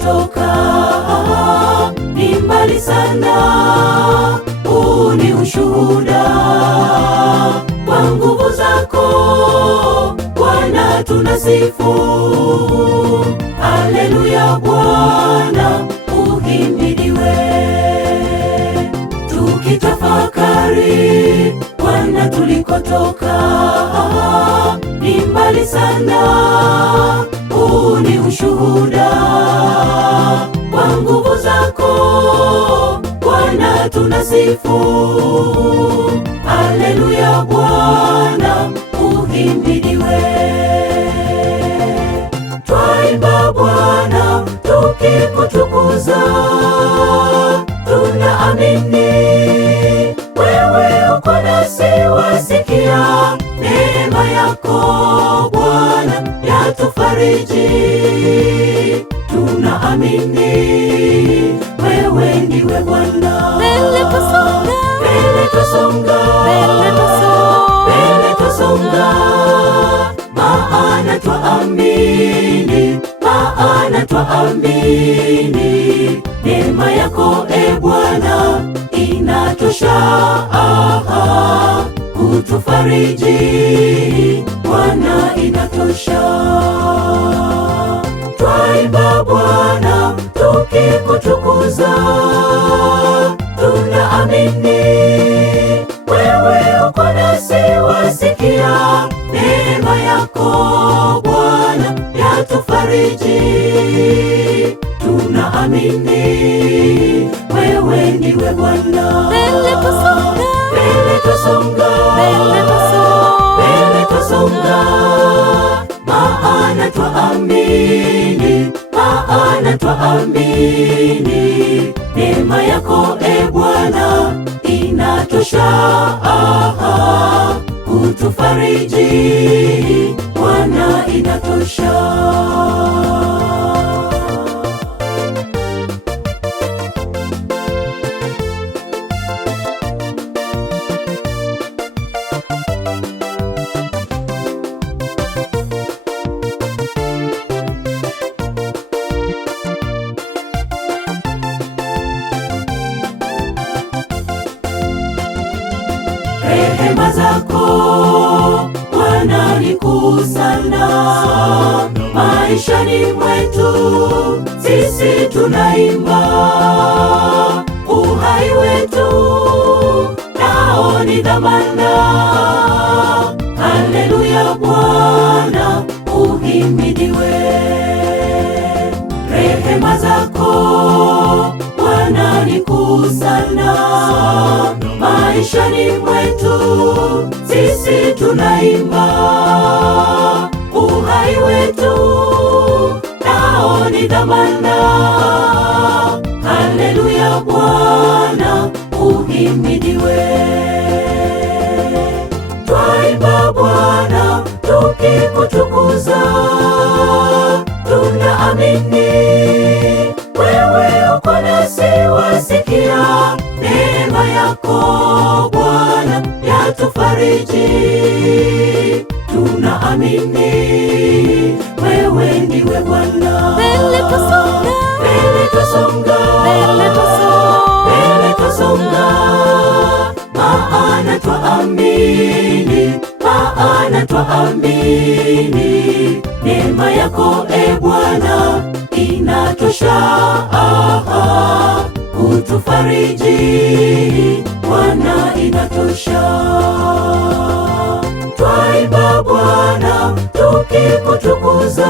tulikotoka ni mbali sana. Huu ni ushuhuda wa nguvu zako Bwana, tunasifu. Haleluya Bwana, uhimidiwe. Tukitafakari Bwana, tulikotoka ni mbali sana. Huu ni ushuhuda wa nguvu zako Bwana, tunasifu. Haleluya Bwana, uhimidiwe. Twaimba Bwana tukikutukuza, tunaamini wewe uko nasi, wasikia neema yako Bwana yatufariji. Tunaamini wewe ndiwe Bwana. Mbele twasonga, Mbele twasonga, mbele twasonga, mbele twasonga, maana twaamini, maana twaamini neema yako e Bwana inatosha kutufariji. Bwana inatosha. Twaimba Bwana tukikutukuza, tunaamini wewe uko nasi, wasikia neema yako Bwana yatufariji. Tunaamini wewe ndiwe Bwana. mbele twasonga, Mbele twasonga, mbele twasonga, mbele twasonga, maana twaamini, maana twaamini neema yako e Bwana inatosha kutufariji. Bwana inatosha. Rehema zako Bwana ni kuu sana maishani mwetu, sisi tunaimba. Uhai wetu nao ni dhamana. Haleluya Bwana, uhimidiwe. Rehema zako Bwana ni kuu sana maishani mwetu, sisi tunaimba. Uhai wetu nao ni dhamana. Haleluya Bwana, uhimidiwe. Twaimba Bwana tukikutukuza, tunaamini wewe uko nasi, wasikia neema yako Bwana yatufariji. Tunaamini wewe ndiwe Bwana. mbele twasonga, Mbele twasonga, mbele twasonga, mbele twasonga, maana twaamini, maana twaamini neema yako e Bwana inatosha kutufariji. Bwana inatosha. Twaimba Bwana tukikutukuza,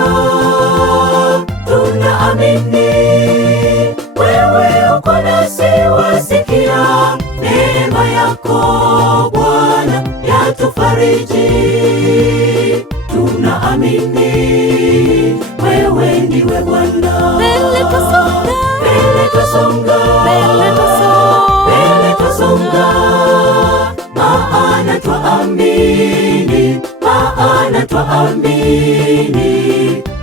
tunaamini wewe uko nasi, wasikia neema yako Bwana yatufariji. Tunaamini wewe ndiwe Bwana. mbele twasonga, Mbele twasonga, mbele twasonga, mbele twasonga, maana twaamini, maana twaamini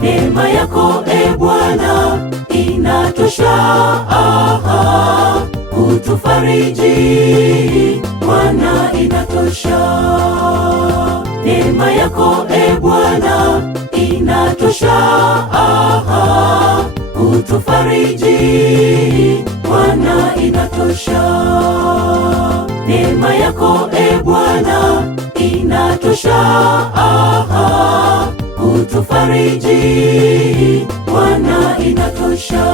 neema yako e Bwana inatosha kutufariji. Bwana inatosha. Neema yako e Bwana inatosha kutufariji. kutufariji. Bwana, inatosha. Neema yako e Bwana inatosha, kutufariji. Bwana, inatosha.